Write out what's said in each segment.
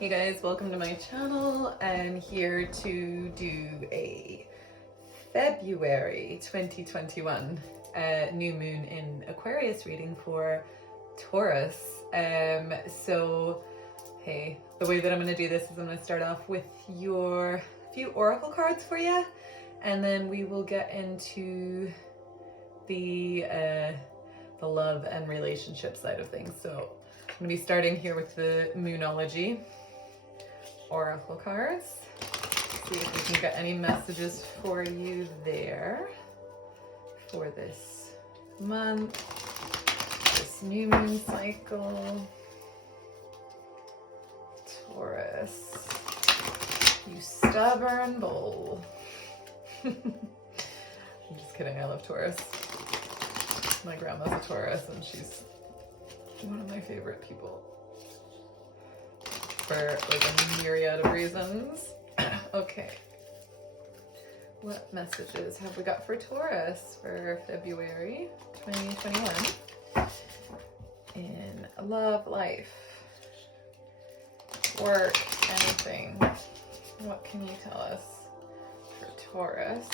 Hey guys, welcome to my channel. I'm here to do a February 2021 new moon in Aquarius reading for Taurus. So hey, the way that I'm going to do this is I'm going to start off with your few oracle cards for you, and then we will get into the love and relationship side of things. So I'm going to be starting here with the Moonology oracle cards. See if we can get any messages for you there for this month, this new moon cycle. Taurus, you stubborn bull. I'm just kidding, I love Taurus. My grandma's a Taurus and she's one of my favorite people for like a myriad of reasons. Okay, what messages have we got for Taurus for February 2021 in love, life, work, anything? What can you tell us for Taurus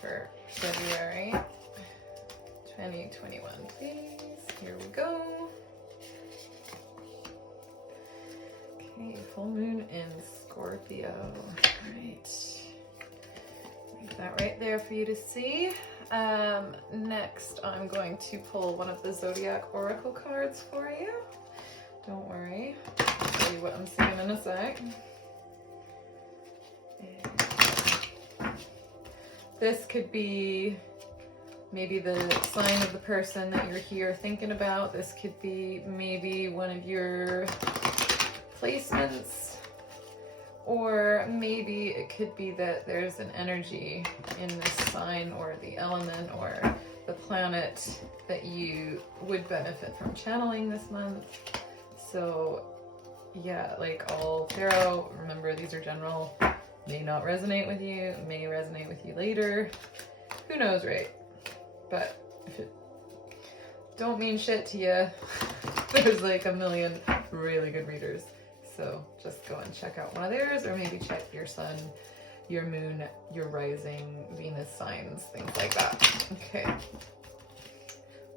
for February 2021, please? Here we go. Okay, full moon in Scorpio. All right. Leave that right there for you to see. Next, I'm going to pull one of the Zodiac Oracle cards for you. Don't worry. I'll tell you what I'm seeing in a sec. And this could be maybe the sign of the person that you're here thinking about. This could be maybe one of your placements, or maybe it could be that there's an energy in this sign or the element or the planet that you would benefit from channeling this month. So yeah, like all tarot, remember these are general, may not resonate with you, may resonate with you later, who knows, right? But if it don't mean shit to you, there's like a million really good readers. So just go and check out one of theirs, or maybe check your sun, your moon, your rising, Venus signs, things like that. Okay.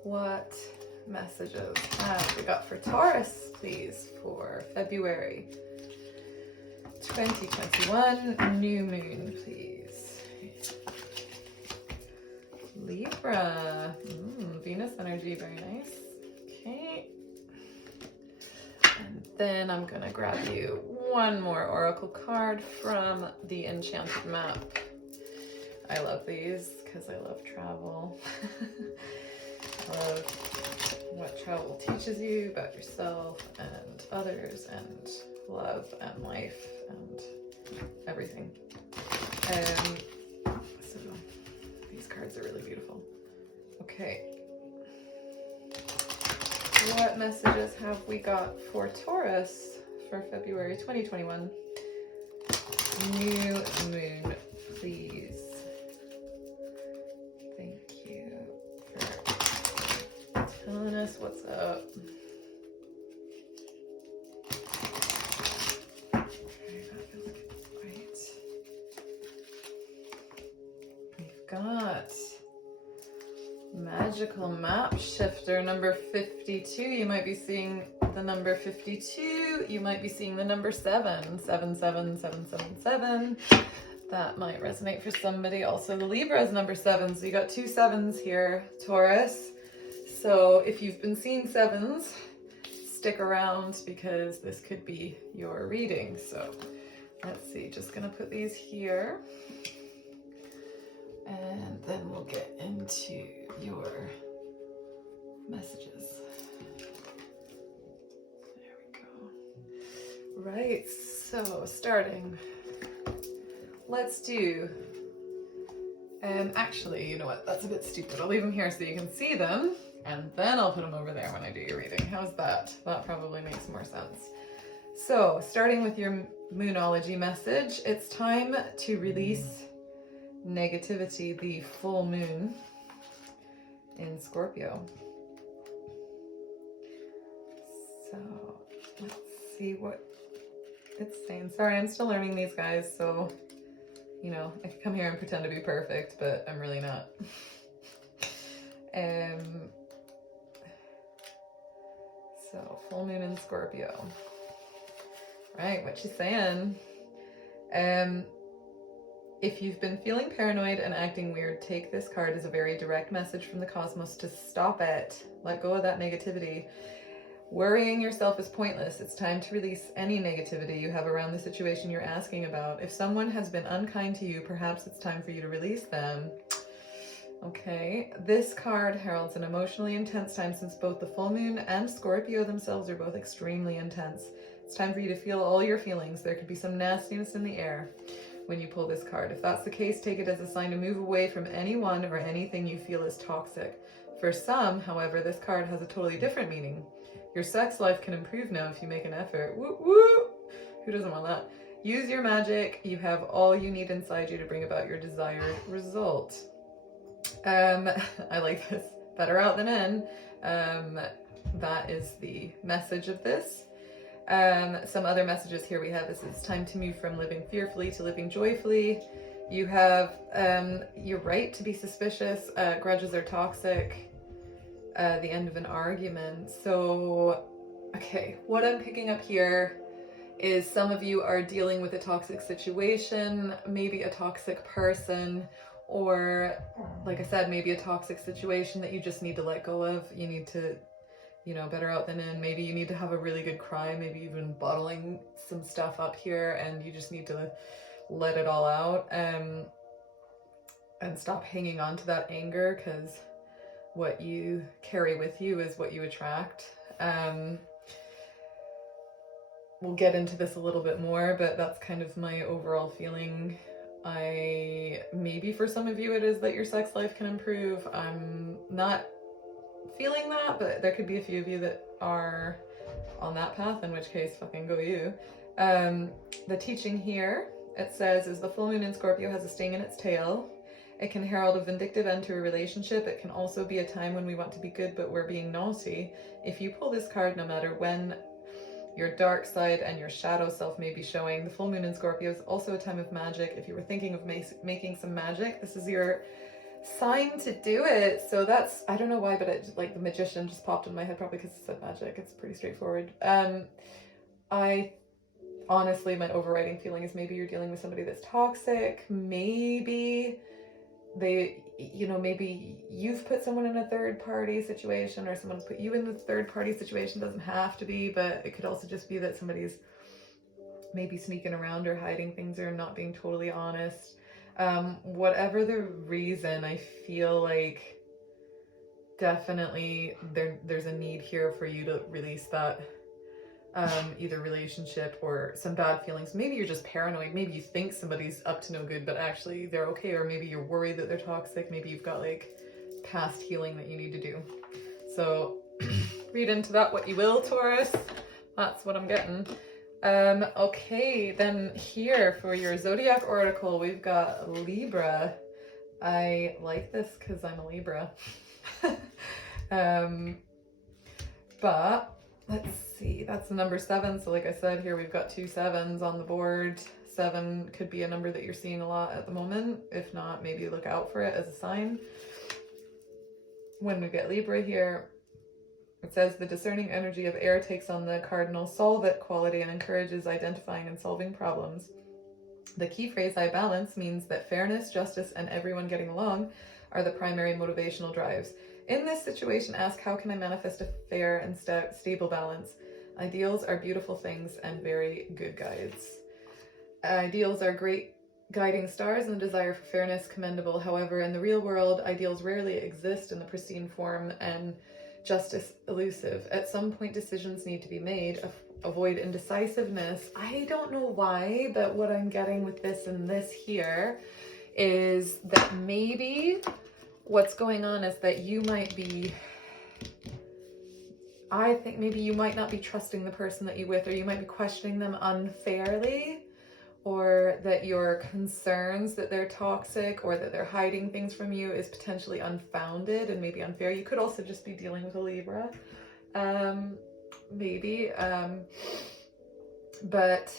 What messages have we got for Taurus, please, for February 2021 new moon, please? Libra, Venus energy, very nice. Okay. And then I'm gonna grab you one more oracle card from the Enchanted Map. I love these because I love travel. I love what travel teaches you about yourself and others and love and life and everything. So these cards are really beautiful. Okay. What messages have we got for Taurus for February 2021? New moon, please. Thank you for telling us what's up. Okay, that feels great. We've got Magical Map Shifter number 52. You might be seeing the number 52. You might be seeing the number 77777. That might resonate for somebody. Also, the Libra is number 7. So you got 2 7s here, Taurus. So if you've been seeing 7s, stick around because this could be your reading. So let's see, just gonna put these here. And then we'll get into your messages. There we go. Right, so starting, let's do, actually, you know what, that's a bit stupid. I'll leave them here so you can see them, and then I'll put them over there when I do your reading. How's that? That probably makes more sense. So, starting with your Moonology message, it's time to release negativity, the full moon in Scorpio. So let's see what it's saying, sorry, I'm still learning these, guys, so, you know, I could come here and pretend to be perfect, but I'm really not. So, full moon in Scorpio. Right, what she's saying. If you've been feeling paranoid and acting weird, take this card as a very direct message from the cosmos to stop it. Let go of that negativity. Worrying yourself is pointless. It's time to release any negativity you have around the situation you're asking about. If someone has been unkind to you, perhaps it's time for you to release them. Okay, this card heralds an emotionally intense time since both the full moon and Scorpio themselves are both extremely intense. It's time for you to feel all your feelings. There could be some nastiness in the air when you pull this card. If that's the case, take it as a sign to move away from anyone or anything you feel is toxic. For some, however, this card has a totally different meaning. Your sex life can improve now if you make an effort. Woo woo! Who doesn't want that? Use your magic. You have all you need inside you to bring about your desired result. I like this. Better out than in. That is the message of this. Some other messages here we have is it's time to move from living fearfully to living joyfully. You have your right to be suspicious. Grudges are toxic. The end of an argument. So, okay, what I'm picking up here is some of you are dealing with a toxic situation, maybe a toxic person, or like I said, maybe a toxic situation that you just need to let go of. You need to, you know, better out than in. Maybe you need to have a really good cry. Maybe you've been bottling some stuff up here and you just need to let it all out, and stop hanging on to that anger, because what you carry with you is what you attract. We'll get into this a little bit more, but that's kind of my overall feeling. Maybe for some of you it is that your sex life can improve. I'm not feeling that, but there could be a few of you that are on that path, in which case fucking go you. The teaching here, it says, is the full moon in Scorpio has a sting in its tail. It can herald a vindictive end to a relationship. It can also be a time when we want to be good but we're being naughty. If you pull this card, no matter when your dark side and your shadow self may be showing, the full moon in Scorpio is also a time of magic. If you were thinking of making some magic, this is your sign to do it. So that's, I don't know why, but it, like, the magician just popped in my head, probably because it said magic. It's pretty straightforward. I honestly, my overriding feeling is maybe you're dealing with somebody that's toxic. Maybe they, you know, maybe you've put someone in a third party situation, or someone's put you in the third party situation. Doesn't have to be, but it could also just be that somebody's maybe sneaking around or hiding things or not being totally honest. Whatever the reason, I feel like definitely there's a need here for you to release that either relationship or some bad feelings. Maybe you're just paranoid. Maybe you think somebody's up to no good, but actually they're okay. Or maybe you're worried that they're toxic. Maybe you've got like past healing that you need to do. So read into that what you will, Taurus. That's what I'm getting. Okay, then here for your zodiac oracle, we've got Libra. I like this because I'm a Libra. But let's see, that's the number 7. So like I said, here we've got 2 7s on the board. 7 could be a number that you're seeing a lot at the moment. If not, maybe look out for it as a sign. When we get Libra here, it says the discerning energy of air takes on the cardinal solve it quality and encourages identifying and solving problems. The key phrase I balance means that fairness, justice, and everyone getting along are the primary motivational drives. In this situation, ask, how can I manifest a fair and stable balance? Ideals are beautiful things and very good guides. Ideals are great guiding stars, and the desire for fairness commendable. However, in the real world, ideals rarely exist in the pristine form, and justice elusive. At some point, decisions need to be made. Avoid indecisiveness. I don't know why, but what I'm getting with this and this here is that maybe what's going on is that you might be, I think maybe you might not be trusting the person that you're with, or you might be questioning them unfairly, or that your concerns that they're toxic or that they're hiding things from you is potentially unfounded and maybe unfair. You could also just be dealing with a Libra, maybe, but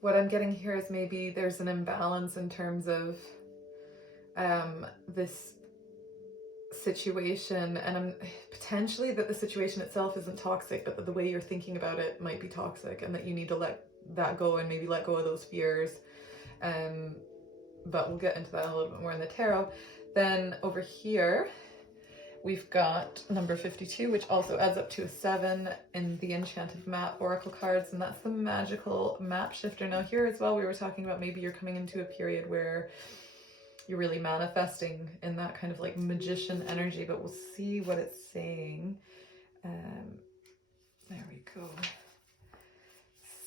what I'm getting here is maybe there's an imbalance in terms of this situation, and I'm potentially that the situation itself isn't toxic, but that the way you're thinking about it might be toxic, and that you need to let that go and maybe let go of those fears. But we'll get into that a little bit more in the tarot. Then over here we've got number 52, which also adds up to a 7 in the Enchanted Map Oracle cards, and that's the magical map shifter. Now here as well, we were talking about maybe you're coming into a period where you're really manifesting in that kind of like magician energy, but we'll see what it's saying. There we go.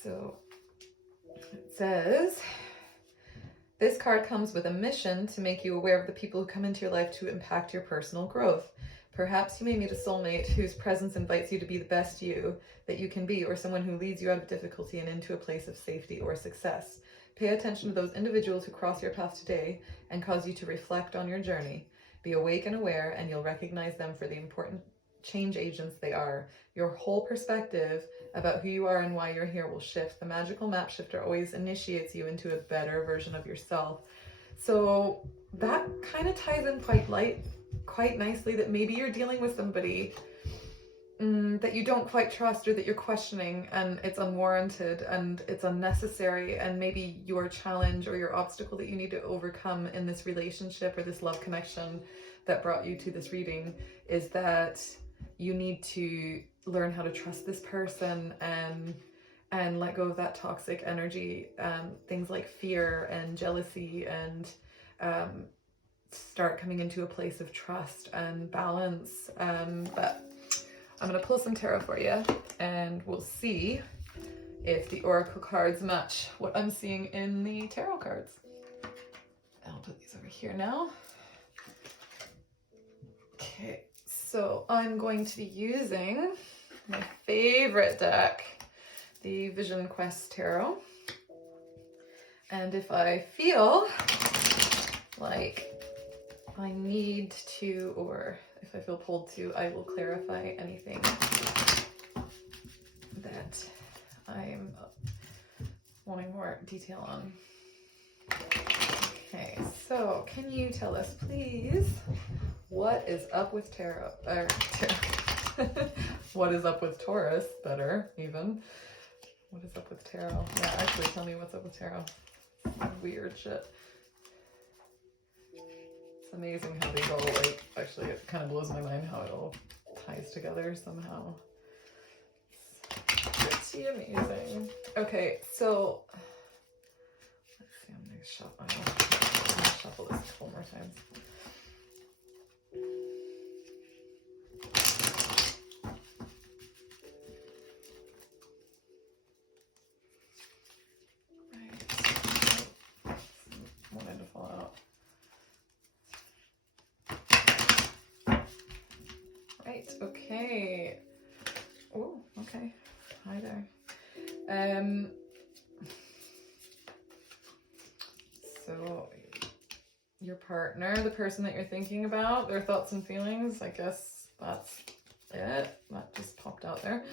So it says, this card comes with a mission to make you aware of the people who come into your life to impact your personal growth. Perhaps you may meet a soulmate whose presence invites you to be the best you that you can be, or someone who leads you out of difficulty and into a place of safety or success. Pay attention to those individuals who cross your path today and cause you to reflect on your journey. Be awake and aware, and you'll recognize them for the important change agents they are. Your whole perspective about who you are and why you're here will shift. The magical map shifter always initiates you into a better version of yourself. So that kind of ties in quite nicely, that maybe you're dealing with somebody that you don't quite trust, or that you're questioning, and it's unwarranted and it's unnecessary, and maybe your challenge or your obstacle that you need to overcome in this relationship or this love connection that brought you to this reading is that you need to learn how to trust this person and let go of that toxic energy, things like fear and jealousy, and start coming into a place of trust and balance. But I'm going to pull some tarot for you, and we'll see if the oracle cards match what I'm seeing in the tarot cards. I'll put these over here now. Okay, so I'm going to be using my favorite deck, the Vision Quest Tarot. And if I feel like I need to, or if I feel pulled to, I will clarify anything that I'm wanting more detail on. Okay, so can you tell us, please, what is up with tarot? What is up with Taurus? Better, even. What is up with tarot? Yeah, actually, tell me what's up with tarot. Weird shit. Amazing how these all, like, actually it kind of blows my mind how it all ties together somehow. It's pretty amazing. Okay, so let's see, I'm gonna shuffle this a couple more times. Right. Wanted to fall out. Right, okay. Oh, okay. Hi there. So your partner, the person that you're thinking about, their thoughts and feelings, I guess that's it. That just popped out there.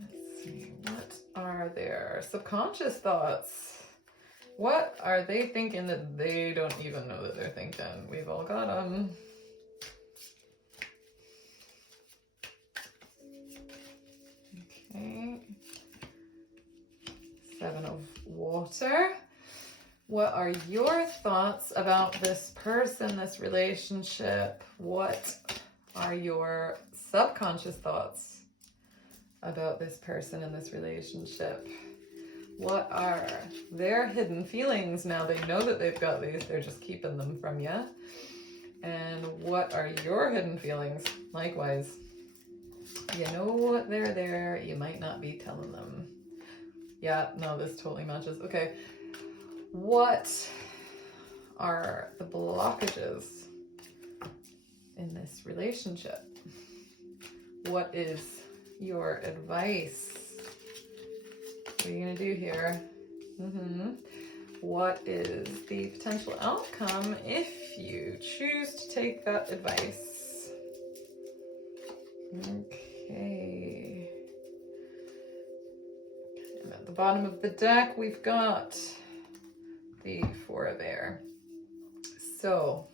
Let's see, what are their subconscious thoughts? What are they thinking that they don't even know that they're thinking? We've all got them. Okay. 7 of Water. What are your thoughts about this person, this relationship? What are your subconscious thoughts about this person and this relationship? What are their hidden feelings now they know that they've got these? They're just keeping them from you. And what are your hidden feelings? Likewise, you know they're there. You might not be telling them. Yeah, no, this totally matches. Okay. What are the blockages in this relationship? What is your advice? What are you going to do here? What is the potential outcome if you choose to take that advice? Okay. bottom of the deck, we've got the Four of Air. So,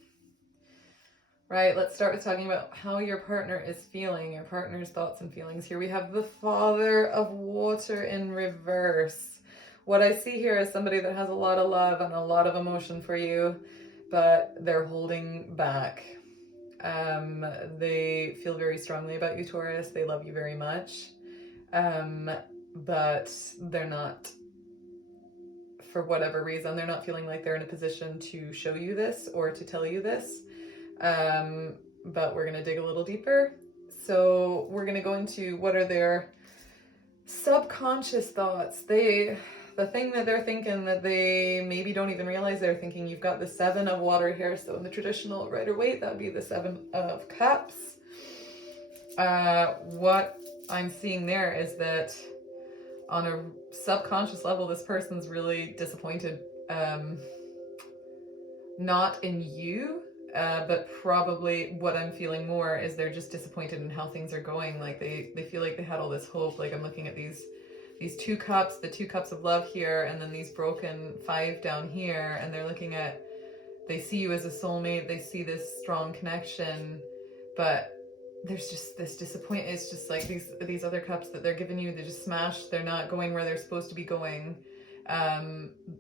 right, let's start with talking about how your partner is feeling, your partner's thoughts and feelings. Here we have the Father of Water in reverse. What I see here is somebody that has a lot of love and a lot of emotion for you, but they're holding back. They feel very strongly about you, Taurus. They love you very much. But they're not, for whatever reason, they're not feeling like they're in a position to show you this or to tell you this. But we're going to dig a little deeper. So we're going to go into what are their subconscious thoughts. The thing that they're thinking that they maybe don't even realize they're thinking. You've got the Seven of Water here. So in the traditional Rider-Waite, that would be the Seven of Cups. What I'm seeing there is that on a subconscious level, this person's really disappointed, not in you, but probably what I'm feeling more is they're just disappointed in how things are going. Like they feel like they had all this hope. Like I'm looking at these two cups, the two cups of love here, and then these broken five down here, and they're looking at, they see you as a soulmate, they see this strong connection, but there's just this disappointment. It's just like these other cups that they're giving you, they're just smashed. They're not going where they're supposed to be going.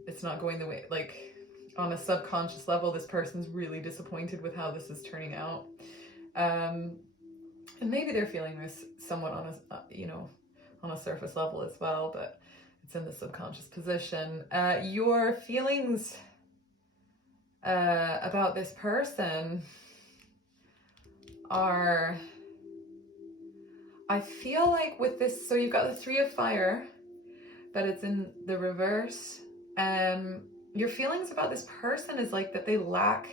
It's not going the way, like on a subconscious level, this person's really disappointed with how this is turning out. And maybe they're feeling this somewhat on on a surface level as well, but it's in the subconscious position. Your feelings about this person are, I feel like with this, so you've got the Three of Fire, but it's in the reverse. Your feelings about this person is like that they lack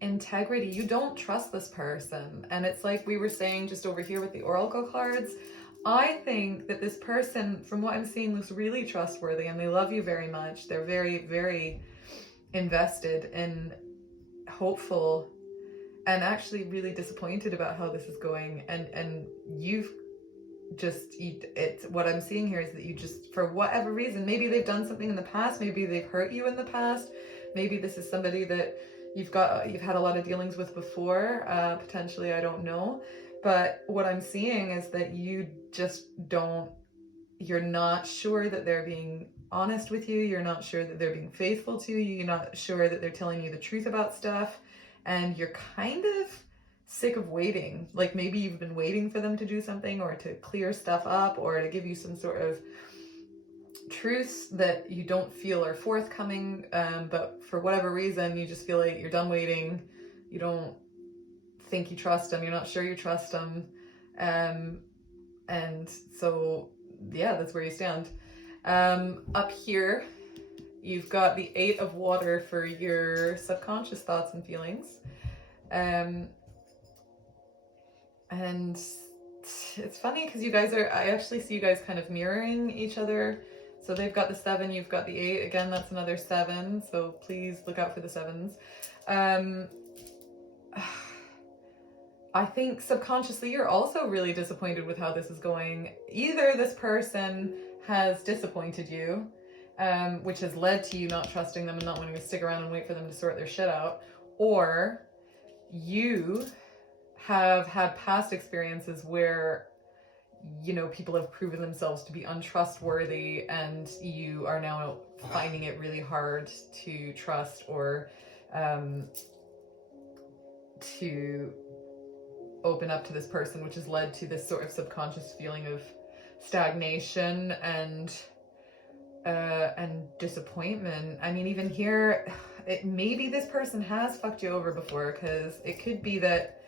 integrity. You don't trust this person. And it's like we were saying just over here with the Oracle cards. I think that this person, from what I'm seeing, looks really trustworthy and they love you very much. They're very, very invested and hopeful and actually really disappointed about how this is going. And you've just, what I'm seeing here is that you just, for whatever reason, maybe they've done something in the past, maybe they've hurt you in the past, maybe this is somebody that you've had a lot of dealings with before, potentially, I don't know. But what I'm seeing is that you just you're not sure that they're being honest with you. You're not sure that they're being faithful to you. You're not sure that they're telling you the truth about stuff. And you're kind of sick of waiting. Like maybe you've been waiting for them to do something or to clear stuff up or to give you some sort of truths that you don't feel are forthcoming. But for whatever reason, you just feel like you're done waiting. You don't think you trust them. You're not sure you trust them. And so, yeah, that's where you stand. Up here, you've got the Eight of Water for your subconscious thoughts and feelings. And it's funny because you guys I actually see you guys kind of mirroring each other. So they've got the 7, you've got the 8. Again, that's another 7. So please look out for the 7s. I think subconsciously you're also really disappointed with how this is going. Either this person has disappointed you, which has led to you not trusting them and not wanting to stick around and wait for them to sort their shit out, or you have had past experiences where, people have proven themselves to be untrustworthy and you are now finding it really hard to trust or to open up to this person, which has led to this sort of subconscious feeling of stagnation and disappointment. I mean, even here, maybe this person has fucked you over before, because it could be that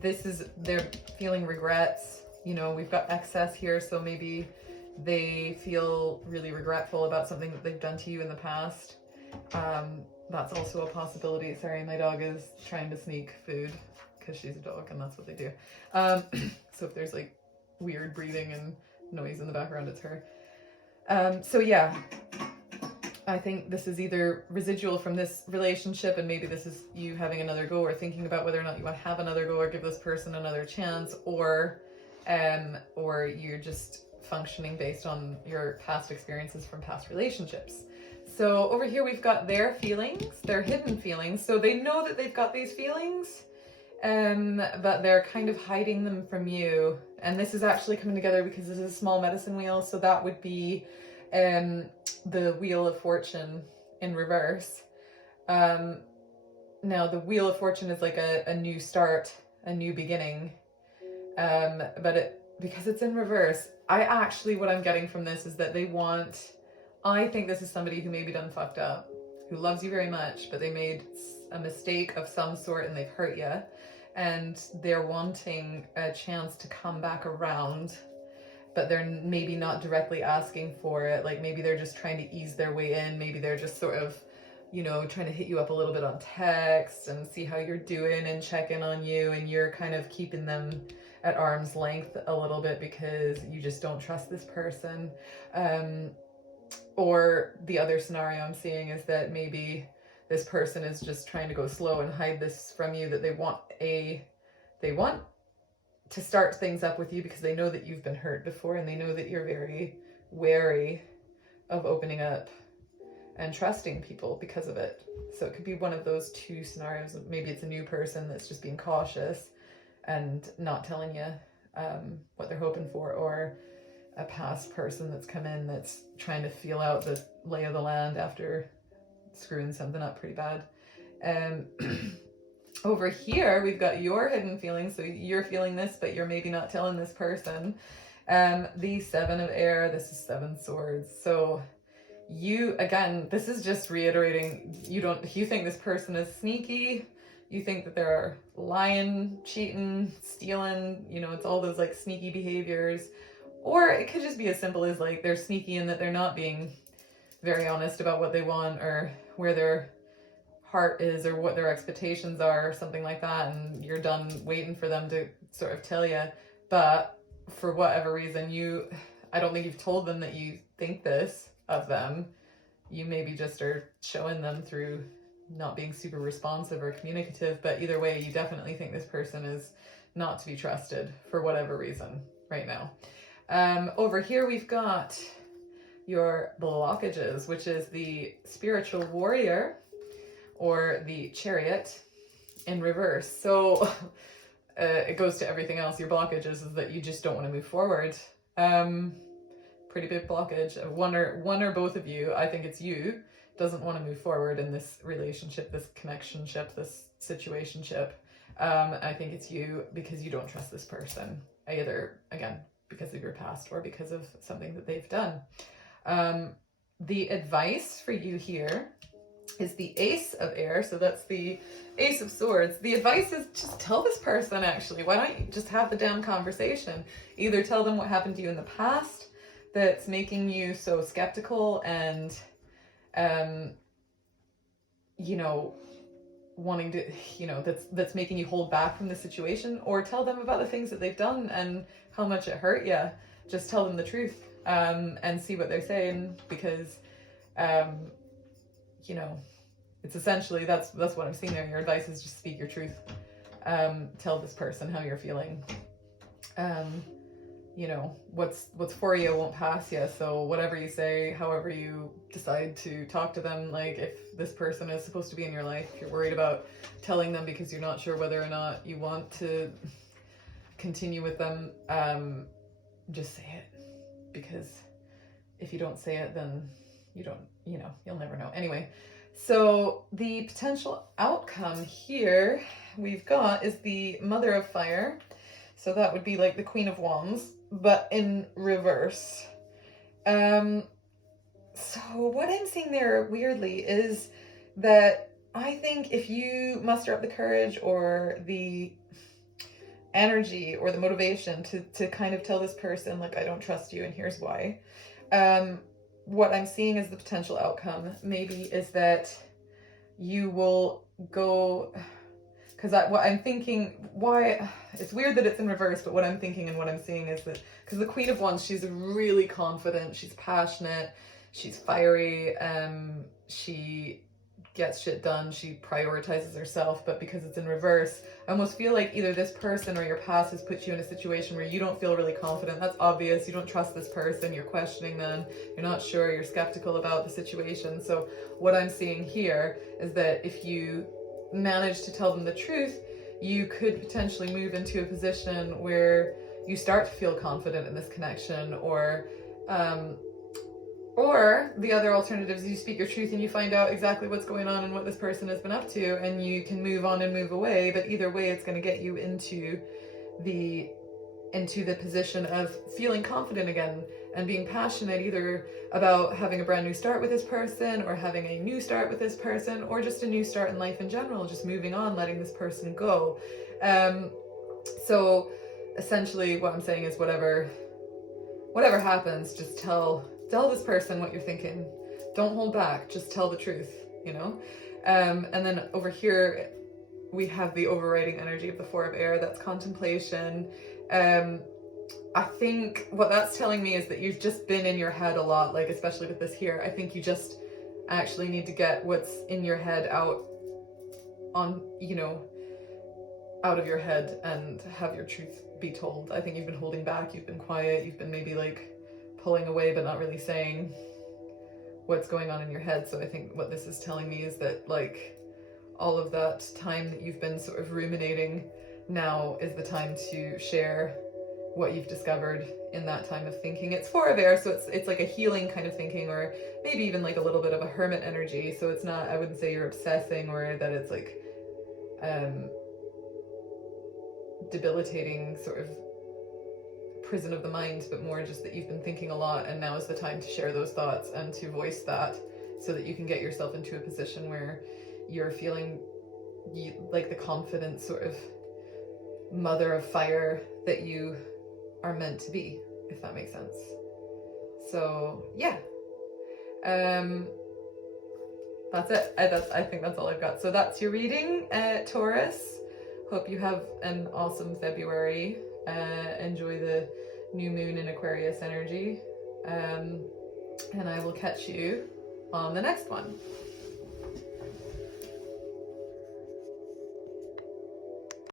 they're feeling regrets. We've got excess here, so maybe they feel really regretful about something that they've done to you in the past. That's also a possibility. Sorry, my dog is trying to sneak food because she's a dog and that's what they do. So if there's like weird breathing and noise in the background, it's her. So yeah, I think this is either residual from this relationship and maybe this is you having another go or thinking about whether or not you want to have another go or give this person another chance, or you're just functioning based on your past experiences from past relationships. So over here we've got their feelings, their hidden feelings. So they know that they've got these feelings, but they're kind of hiding them from you. And this is actually coming together because this is a small medicine wheel. So that would be the Wheel of Fortune in reverse. Now the Wheel of Fortune is like a new start, a new beginning. But because it's in reverse, what I'm getting from this is that I think this is somebody who maybe done fucked up, who loves you very much, but they made a mistake of some sort and they've hurt you, and they're wanting a chance to come back around, but they're maybe not directly asking for it. Like maybe they're just trying to ease their way in. Maybe they're just sort of, trying to hit you up a little bit on text and see how you're doing and check in on you, and you're kind of keeping them at arm's length a little bit because you just don't trust this person. Or the other scenario I'm seeing is that maybe this person is just trying to go slow and hide this from you, that they want to start things up with you because they know that you've been hurt before, and they know that you're very wary of opening up and trusting people because of it. So it could be one of those two scenarios. Maybe it's a new person that's just being cautious and not telling you what they're hoping for, or a past person that's come in that's trying to feel out the lay of the land after screwing something up pretty bad. Over here we've got your hidden feelings. So you're feeling this, but you're maybe not telling this person. The Seven of Air, this is 7 Swords. So this is just reiterating, you think this person is sneaky. You think that they're lying, cheating, stealing, it's all those like sneaky behaviors. Or it could just be as simple as like they're sneaky in that they're not being very honest about what they want, or where their heart is, or what their expectations are, or something like that, and you're done waiting for them to sort of tell you. But for whatever reason, I don't think you've told them that you think this of them. You maybe just are showing them through not being super responsive or communicative, but either way, you definitely think this person is not to be trusted for whatever reason right now. Over here we've got your blockages, which is the Spiritual Warrior or the Chariot in reverse. So it goes to everything else. Your blockages is that you just don't want to move forward. Pretty big blockage. One or both of you, I think it's you, doesn't want to move forward in this relationship, this connectionship, this situationship. I think it's you because you don't trust this person, either, again, because of your past or because of something that they've done. The advice for you here is the Ace of Air. So that's the Ace of Swords. The advice is just tell this person, actually. Why don't you just have the damn conversation? Either tell them what happened to you in the past that's making you so skeptical and, wanting to, that's making you hold back from the situation, or tell them about the things that they've done and how much it hurt you. Just tell them the truth, and see what they're saying, because, it's essentially, that's what I'm seeing there. Your advice is just speak your truth. Tell this person how you're feeling. What's for you won't pass you. So whatever you say, however you decide to talk to them, like if this person is supposed to be in your life, if you're worried about telling them because you're not sure whether or not you want to continue with them, just say it. Because if you don't say it, then you'll never know. Anyway, so the potential outcome here we've got is the Mother of Fire. So that would be like the Queen of Wands, but in reverse. So what I'm seeing there weirdly is that I think if you muster up the courage or the energy or the motivation to kind of tell this person, like, I don't trust you and here's why. What I'm seeing as the potential outcome maybe is that you will go, because what I'm thinking, why, it's weird that it's in reverse, but what I'm thinking and what I'm seeing is that, because the Queen of Wands, she's really confident, she's passionate, she's fiery, she gets shit done, she prioritizes herself, but because it's in reverse, I almost feel like either this person or your past has put you in a situation where you don't feel really confident. That's obvious. You don't trust this person, you're questioning them, you're not sure, you're skeptical about the situation. So what I'm seeing here is that if you manage to tell them the truth, you could potentially move into a position where you start to feel confident in this connection, or the other alternative is you speak your truth and you find out exactly what's going on and what this person has been up to, and you can move on and move away. But either way, it's going to get you into the position of feeling confident again and being passionate, either about having a brand new start with this person, or having a new start with this person, or just a new start in life in general, just moving on, letting this person go. So essentially what I'm saying is whatever happens, just tell this person what you're thinking. Don't hold back, just tell the truth, you know? And then over here, we have the overriding energy of the Four of Air, that's contemplation. I think what that's telling me is that you've just been in your head a lot, like especially with this here. I think you just actually need to get what's in your head out of your head and have your truth be told. I think you've been holding back, you've been quiet, you've been maybe like pulling away but not really saying what's going on in your head. So I think what this is telling me is that like all of that time that you've been sort of ruminating, now is the time to share what you've discovered in that time of thinking. It's Four of Air, so it's like a healing kind of thinking, or maybe even like a little bit of a hermit energy. So it's not, I wouldn't say you're obsessing or that it's like debilitating sort of prison of the mind, but more just that you've been thinking a lot, and now is the time to share those thoughts and to voice that, so that you can get yourself into a position where you're feeling like the confident sort of mother of fire that you are meant to be, if that makes sense. So yeah, that's it. I think that's all I've got. So that's your reading, Taurus. Hope you have an awesome February. Enjoy the new moon in Aquarius energy. And I will catch you on the next one.